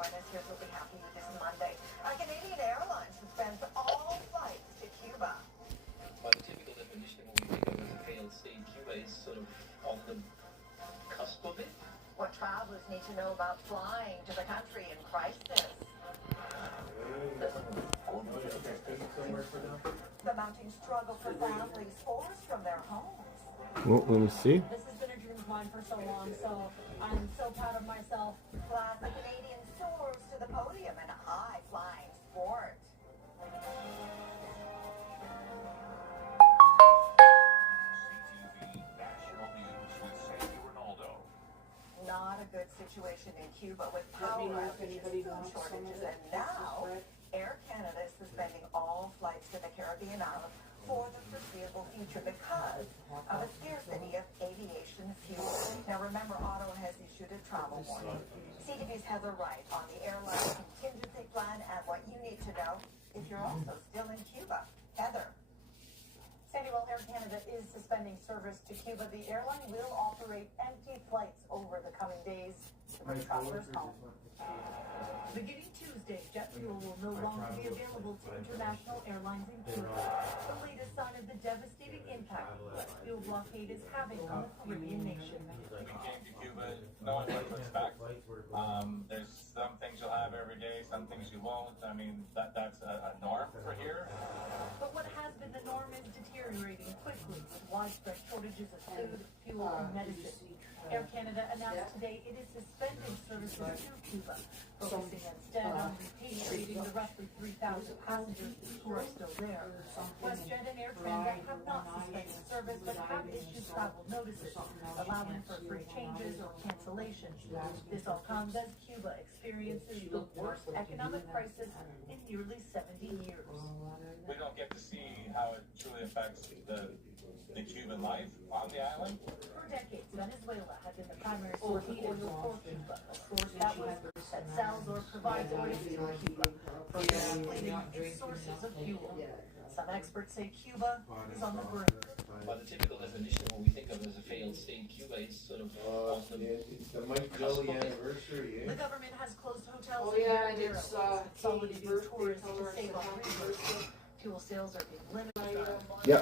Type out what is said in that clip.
join us. Here's what we have for you this Monday. Canadian Airlines suspends all flights to Cuba. By the typical definition of what we think of as a failed state, Cuba is sort of on the cusp of it. What travelers need to know about flying to the country in crisis. The mounting struggle for families forced from their homes. Well, let me see. This has been a dream of mine for so long, so I'm so proud of myself. Plus, a Canadian soars to the podium in high-flying sport. CTV National News with Sandy Ronaldo. Not a good situation in Cuba with power outages, food shortages, and now Air Canada is suspending all flights to the Caribbean island for the foreseeable future because of a scarcity of aviation fuel. Now remember, Ottawa has issued a travel warning. CTV's Heather Wright on the airline contingency plan and what you need to know if you're also still in Cuba. Heather. Sandy, while Air Canada is suspending service to Cuba, the airline will operate empty flights over the coming days to bring travelers home. Beginning Tuesday, jet fuel will no longer be available to international airlines in Cuba. The latest sign of the devastating impact the fuel blockade is having on the Caribbean nation. We came to Cuba knowing what to expect. There's some things you'll have every day, some things you won't. I mean, that's a norm for here. But what has been the norm is deteriorating quickly with widespread shortages of food, fuel, and medicine. Air Canada announced today it is suspending services to Cuba, focusing instead on repatriating the roughly 3,000 passengers who are still there. WestJet and Air Transat have not suspended service, but have issued travel notices, allowing for free changes or cancellations. This all comes as Cuba experiences the worst economic crisis in nearly 70 years. We don't get to see how it truly affects the Cuban life on the island. For decades, Venezuela had been the primary source of oil for Cuba, a source that sells or provides oil to Cuba, further depleting its sources of fuel. Some experts say Cuba is on the brink. By the typical definition of what we think of as a failed state, Cuba is sort of on The Mike Billy anniversary, The government has closed hotels Oh, and yeah, and bureaus, it's, consolidating Katie's birthday tourists to tolerance save on and reimbursement. Fuel sales are being limited. Yeah.